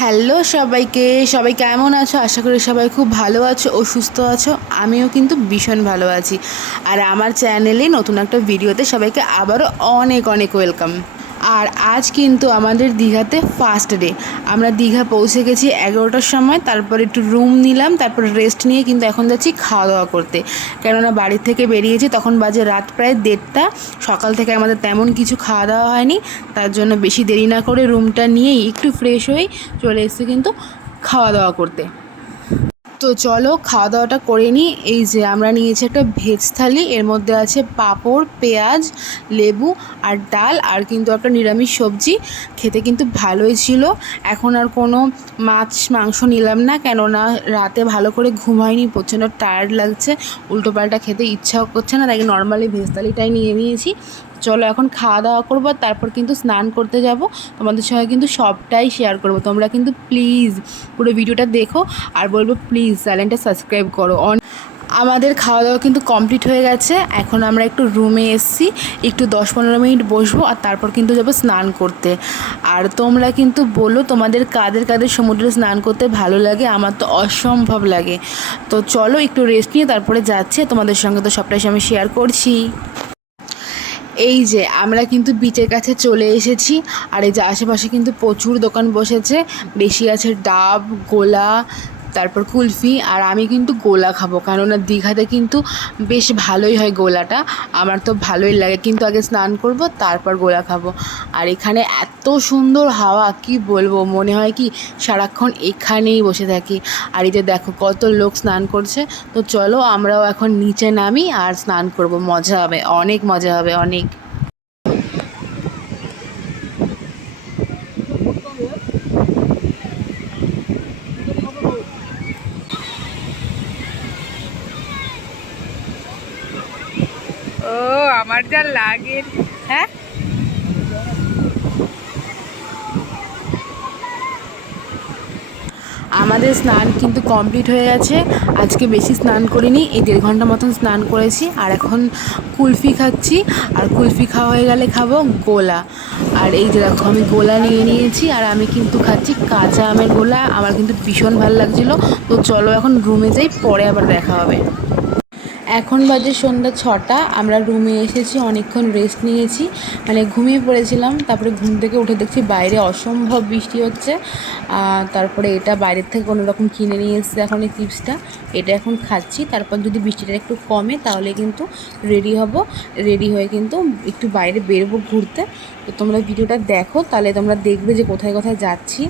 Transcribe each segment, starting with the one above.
Hello সবাইকে, সবাই কেমন আছো? আশা করি সবাই খুব ভালো আছো ও সুস্থ আছো। আমিও কিন্তু ভীষণ ভালো আছি। আর আমার চ্যানেলে নতুন একটা ভিডিওতে সবাইকে আবারও অনেক অনেক ওয়েলকাম। আর আজ কিন্তু আমাদের দীঘাতে ফার্স্ট ডে আমরা দীঘা পৌঁছে গেছি এগারোটার সময়, তারপর একটু রুম নিলাম, তারপর রেস্ট নিয়ে কিন্তু এখন যাচ্ছি খাওয়া দাওয়া করতে। কেননা বাড়ির থেকে বেরিয়েছি, তখন বাজে রাত প্রায় দেড়টা। সকাল থেকে আমাদের তেমন কিছু খাওয়া দাওয়া হয়নি, তার জন্য বেশি দেরি না করে রুমটা নিয়েই একটু ফ্রেশ হয়েই চলে এসেছি কিন্তু খাওয়া দাওয়া করতে। তো চলো খাওয়া দাওয়াটা করে নিই। এই যে আমরা নিয়েছি একটা ভেজ থালি, এর মধ্যে আছে পাঁপড়, পেঁয়াজ, লেবু আর ডাল আর কিন্তু একটা নিরামিষ সবজি। খেতে কিন্তু ভালোই ছিল। এখন আর কোনো মাছ, মাংস নিলাম না, কেননা রাতে ভালো করে ঘুম হয়নি, প্রচণ্ড টায়ার্ড লাগছে। উল্টোপাল্টা খেতে ইচ্ছাও করছে না, তাই নর্মালি ভেজ থালিটাই নিয়ে নিয়েছি। চলো এখন খাওয়া দাওয়া করব তারপর কিন্তু স্নান করতে যাব। তোমাদের সঙ্গে কিন্তু সবটাই শেয়ার করব। তোমরা কিন্তু প্লিজ পুরো ভিডিওটা দেখো আর বলব প্লিজ চ্যানেলটা সাবস্ক্রাইব করো। অন আমাদের খাওয়া দাওয়া কিন্তু কমপ্লিট হয়ে গেছে। এখন আমরা একটু রুমে এসছি। একটু দশ পনেরো মিনিট বসবো আর তারপর কিন্তু যাব স্নান করতে। আর তোমরা কিন্তু বলো তোমাদের কাদের কাদের সমুদ্রে স্নান করতে ভালো লাগে? আমার তো অসম্ভব লাগে। তো চলো একটু রেস্ট নিয়ে তারপরে যাচ্ছি। তোমাদের সঙ্গে তো সবটাই আমি শেয়ার করছি। এই যে, আমরা কিন্তু বিচের কাছে চলে এসেছি। আর এই যে আশেপাশে কিন্তু প্রচুর দোকান বসেছে। বেশি আছে ডাব, গোলা তারপর কুলফি আর আমি কিন্তু গোলা খাব। কেননা দীঘাতে কিন্তু বেশ ভালোই হয় গোলাটা। আমার তো ভালোই লাগে। কিন্তু আগে স্নান করব, তারপর গোলা খাব। আর এখানে এত সুন্দর হাওয়া, কি বলব? মনে হয় কি সারাক্ষণ এখানেই বসে থাকি। আর যে দেখো, কত লোক স্নান করছে। তো চলো আমরাও এখন নিচে নামি আর স্নান করব। মজা হবে, অনেক মজা হবে, অনেক ও যা লাগে। হ্যাঁ? আমাদের স্নান কিন্তু কমপ্লিট হয়ে গেছে। আজকে বেশি স্নান করিনি, এই দেড় ঘণ্টা মতন স্নান করেছি। আর এখন কুলফি খাচ্ছি। আর কুলফি খাওয়া হয়ে গেলে খাব গোলা। আর এই যে দেখো, আমি গোলা নিয়ে নিয়েছি। আর আমি কিন্তু খাচ্ছি কাঁচা আমের গোলা। আমার কিন্তু ভীষণ ভালো লাগছিল। তো চলো এখন রুমে যাই, পরে আবার দেখা হবে। এখন বাজে সন্ধ্যা ছটা, আমরা রুমে এসেছি, অনেকক্ষণ রেস্ট নিয়েছি। মানে ঘুমিয়ে পড়েছিলাম, তারপরে ঘুম থেকে উঠে দেখছি বাইরে অসম্ভব বৃষ্টি হচ্ছে। তারপরে এটা বাইরের থেকে কোনো রকম কিনে নিয়ে এসেছে এখন এই চিপসটা। এটা এখন খাচ্ছি, তারপর যদি বৃষ্টিটা একটু কমে তাহলে কিন্তু রেডি হব। রেডি হয়ে কিন্তু একটু বাইরে বেরোবো ঘুরতে। তো তোমরা ভিডিওটা দেখো তাহলে তোমরা দেখবে যে কোথায় কোথায় যাচ্ছি।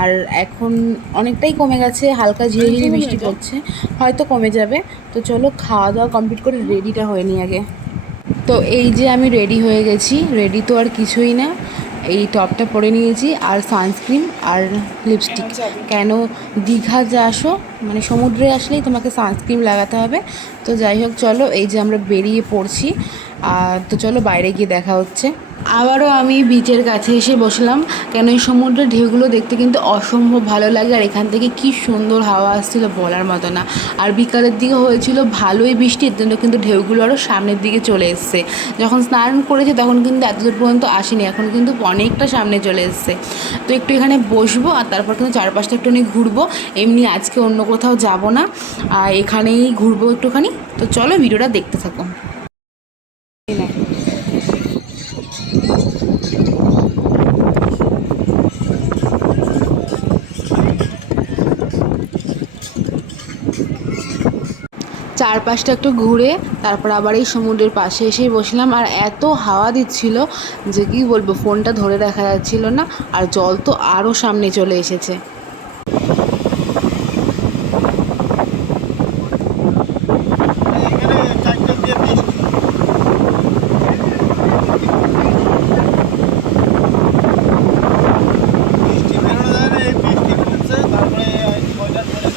আর এখন অনেকটাই কমে গেছে হালকা ঝিরে ঝিরে বৃষ্টি পড়ছে হয়তো কমে যাবে। তো চলো খাওয়া দাওয়া কমপ্লিট করে রেডিটা হয়ে নি আগে। তো এই যে আমি রেডি হয়ে গেছি রেডি তো আর কিছুই না। এই টপটা পরে নিয়েছি আর সানস্ক্রিন আর লিপস্টিক কেন দীঘা যে আসো মানে সমুদ্রে আসলেই তোমাকে সানস্ক্রিন লাগাতে হবে। তো যাই হোক, চলো এই যে আমরা বেরিয়ে পড়ছি। আর তো চলো বাইরে গিয়ে দেখা হচ্ছে। আবারও আমি বিচের কাছে এসে বসলাম। কেন এই সমুদ্রের ঢেউগুলো দেখতে কিন্তু অসম্ভব ভালো লাগে। আর এখান থেকে কি সুন্দর হাওয়া আসছিল বলার মতো না। আর বিকালের দিকে হয়েছিল ভালোই বৃষ্টি জন্য কিন্তু ঢেউগুলো আরও সামনের দিকে চলে এসছে। যখন স্নান করেছে তখন কিন্তু এতদূর পর্যন্ত আসেনি। এখন কিন্তু অনেকটা সামনে চলে এসছে। তো একটু এখানে বসবো আর তারপর কিন্তু চারপাশটা একটুখানি ঘুরবো। এমনি আজকে অন্য কোথাও যাব না, আর এখানেই ঘুরবো একটুখানি। তো চলো ভিডিওটা দেখতে থাকো। চারপাশটা একটু ঘুরে, তারপর আবার এই সমুদ্রের পাশে এসেই বসলাম। আর এত হাওয়া দিচ্ছিল যে কি বলব, ফোনটা ধরে দেখা যাচ্ছিল না, আর জল তো আরও সামনে চলে এসেছে এখানে চারটে দিয়ে বৃষ্টি বৃষ্টি বেরোনো যায় না এই বৃষ্টি কমছে তারপরে ছয়টার পরে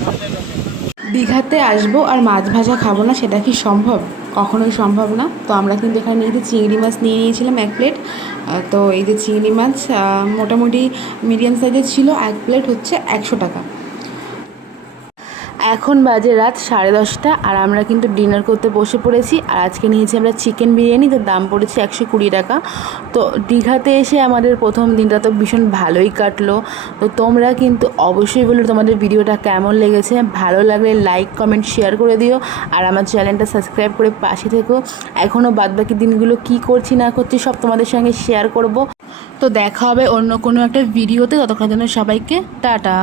ঠান্ডা ঢোকে। দীঘাতে আসব আর মাছ ভাজা খাব না, সেটা কি সম্ভব? কখনোই সম্ভব না। তো আমরা কিন্তু এখানে নিয়ে চিংড়ি মাছ নিয়ে নিয়েছিলাম এক প্লেট। তো এই যে চিংড়ি মাছ মোটামুটি মিডিয়াম সাইজের ছিল এক প্লেট হচ্ছে একশো টাকা। এখন বাজে রাত সাড়ে দশটা আর আমরা কিন্তু ডিনার করতে বসে পড়েছি আর আজকে নিয়েছি আমরা চিকেন বিরিয়ানি তার দাম পড়েছে একশো কুড়ি টাকা। তো দীঘাতে এসে আমাদের প্রথম দিনটা তো ভীষণ ভালোই কাটলো। তো তোমরা কিন্তু অবশ্যই বলো তোমাদের ভিডিওটা কেমন লেগেছে। ভালো লাগলে লাইক কমেন্ট শেয়ার করে দিও আর আমার চ্যানেলটা সাবস্ক্রাইব করে পাশে থেকো। এখনও বাদবাকি দিনগুলো কি করছি, না করছি সব তোমাদের সঙ্গে শেয়ার করব। তো দেখা হবে অন্য কোনো একটা ভিডিওতে। ততক্ষণ জন্য সবাইকে টাটা।